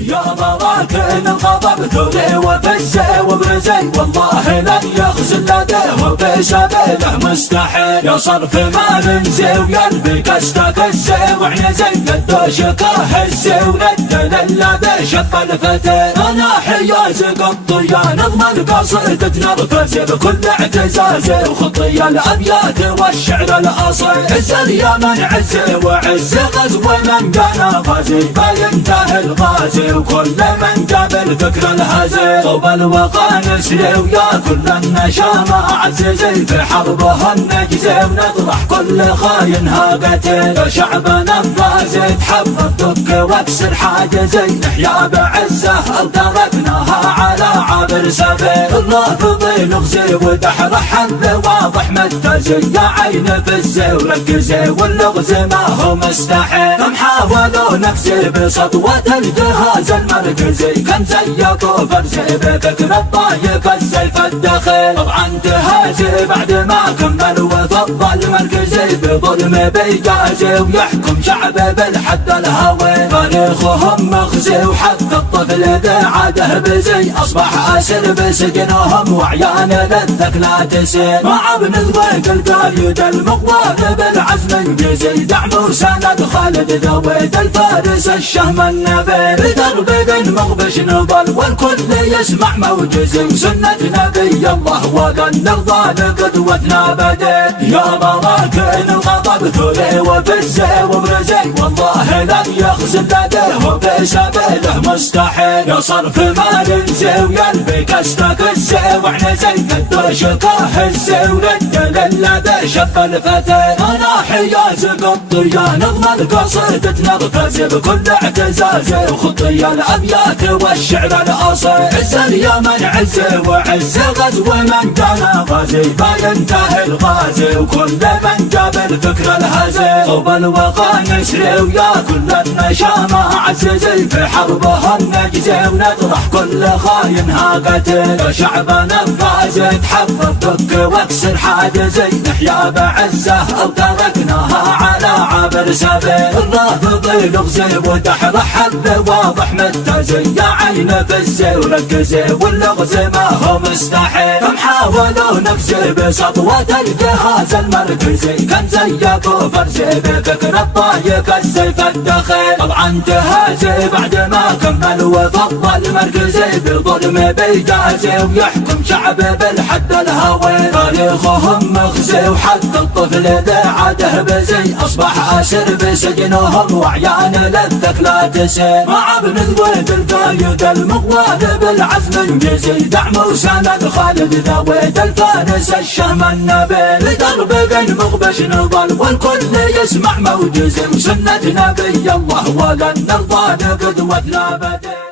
يا براكن الغضب ثوري وفزي وبرزي والله لن يخزن لديه في سبيله مستحيل يا صرف ما ننزي وينبي كستك الزي وعنزي قدوشك هزي وندل الذي شب الفتيل انا حياتك الطيان نضمن قصيدتنا بفزي بكل اعتزازي وخطي الابيات والشعر الاصيل عز يا من عزي وعز غزو من كان غازي فينتهي الغازي وكل من جاب الفكر الهزي طوب الوقانس ويا كل النشامة عزيزي في حربها النجزي ونطرح كل خاين هاقتل شعبنا الغازي تحمل دك واكسر حاجزي نحيا بعزه او تركناها على عابر سبيل الرافضي نغزي ودحر حل واضح متزي يا عين فزي وركزي واللغز ما هو مستحيل كم حاولوا نفسي بسطوة الجهاز المركزي كم زيقوا فرزي بفكر الطايف السيف الدخيل طبعا تهازي بعد ما كمل وفضل مركزي بظلم بيجازي ويحكم شعبه بالحد الهوي تاريخهم مخزي وحتى الطفل بعاده بزي اصبح اسر بسجنهم وعيان للثك لا تسير مع ابن الضيق القايد المقوى بالعزم انجزي دعم وسند خالد ذويد الفارس الشهم النبيل بدرب بن مغبش نضل والكل يسمع موجزي سنة نبي الله وقد نرضى بقدوتنا بديل يا براكن الغضب ثوري وفزي وبرزي والله لن يخزن لديه في سبيله مستحيل يا صرف ما ننزي وينبي كستك الزي وعنزي قدوشك هزي وندل الذي شب الفتيل انا حياتك الطيان نضمن قصيدتنا بفزي بكل اعتزازي وخطي الابيات والشعر الاصيل عز يا من عزي وعز غزو من كان غازي فينتهي الغازي وكل من جاب الفكر الهزي طوب الوقانس ويا كل النشامة عزيزي في حربها النجزي ونطرح كل خاين هاقتل شعبنا الغازي تحفظ دك واكسر حاجزي نحيا بعزه او تركناها على عابر سبيل الرافضي نغزي ودحر حل واضح متزي يا عين فزي وركزي واللغز ما هو مستحيل كم حاولوا نفسي بسطوة الجهاز المركزي كم زيقوا فرزي بفكر الطايف السيف الدخيل طبعا تهازي بعد ما كمل وفضل مركزي بظلم بيجازي ويحكم شعبه بالحد الهوي تاريخهم مخزي وحتى الطفل بعاده بزي اصبح اسر بسجنهم وعيان للثك لا تسير مع ابن الضيق القايد المقوى بالعزم انجزي دعم وسند خالد ذويد الفارس الشهم النبيل درب بن مغبش نضل والكل يسمع موجزي وسنة نبي الله ولن نرضى بقدوتنا بديل